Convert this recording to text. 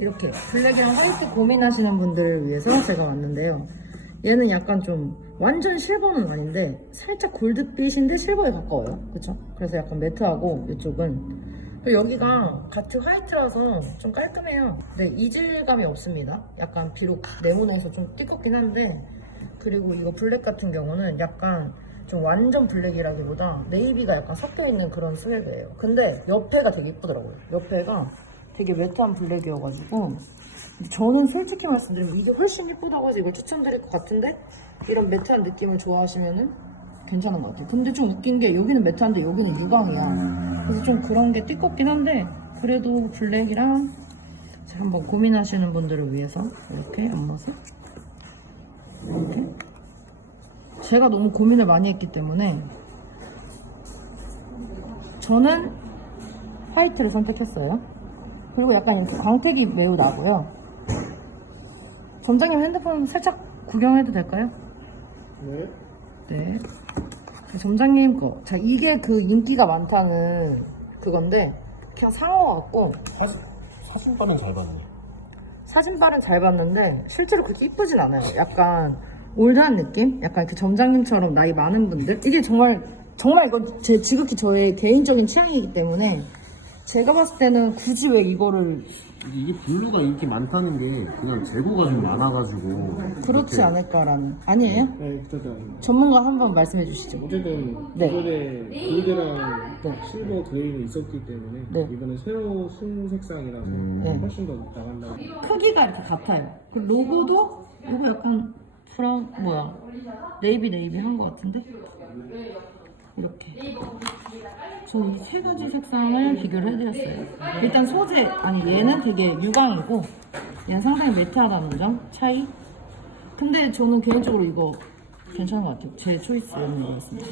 이렇게 블랙이랑 화이트 고민하시는 분들을 위해서 제가 왔는데요. 얘는 약간 좀 완전 실버는 아닌데 살짝 골드빛인데 실버에 가까워요. 그쵸? 그래서 약간 매트하고 이쪽은 여기가 같이 화이트라서 좀 깔끔해요. 네, 이질감이 없습니다. 약간 비록 네모나에서 좀 띠껍긴 한데 그리고 이거 블랙 같은 경우는 약간 좀 완전 블랙이라기보다 네이비가 약간 섞여 있는 그런 스웨그예요. 근데 옆에가 되게 이쁘더라고요. 옆에가 되게 매트한 블랙이어가지고 저는 솔직히 말씀드리면 이게 훨씬 이쁘다고 해서 이걸 추천드릴 것 같은데 이런 매트한 느낌을 좋아하시면은 괜찮은 것 같아요. 근데 좀 웃긴 게 여기는 매트한데 여기는 유광이야. 그래서 좀 그런 게 띠껍긴 한데 그래도 블랙이랑 자, 한번 고민하시는 분들을 위해서 이렇게 앞모습 이렇게 제가 너무 고민을 많이 했기 때문에 저는 화이트를 선택했어요. 그리고 약간 이렇게 광택이 매우 나고요. 점장님 핸드폰 살짝 구경해도 될까요? 네. 네. 점장님 거. 자, 이게 그 인기가 많다는 그건데, 그냥 산 거 같고, 사진, 사진빨은 잘 봤네. 사진빨은 잘 봤는데, 실제로 그렇게 이쁘진 않아요. 약간, 올드한 느낌? 약간 그 점장님처럼 나이 많은 분들? 이게 정말, 정말 이건 제 지극히 저의 개인적인 취향이기 때문에, 제가 봤을 때는 굳이 왜 이거를 이게 블루가 인기 많다는 게 그냥 재고가 좀 많아가지고. 그렇지 이렇게 않을까라는. 아니에요? 네, 일단 전문가 한번 말씀해 주시죠. 어쨌든 네. 기존에 골드랑 네. 실버 그레이는 있었기 때문에 네. 이번에 새로 순색상이라서 네. 훨씬 더 나간다고 크기가 이렇게 같아요. 그 로고도 이거 약간 브라운 뭐야 네이비 네이비 한 것 같은데 이렇게 저는 이세 가지 색상을 비교를 해드렸어요. 일단 소재 아니 얘는 되게 유광이고 얘는 상당히 매트하다는 점 차이. 근데 저는 개인적으로 이거 괜찮은 것 같아요. 제 초이스였는 것 같습니다.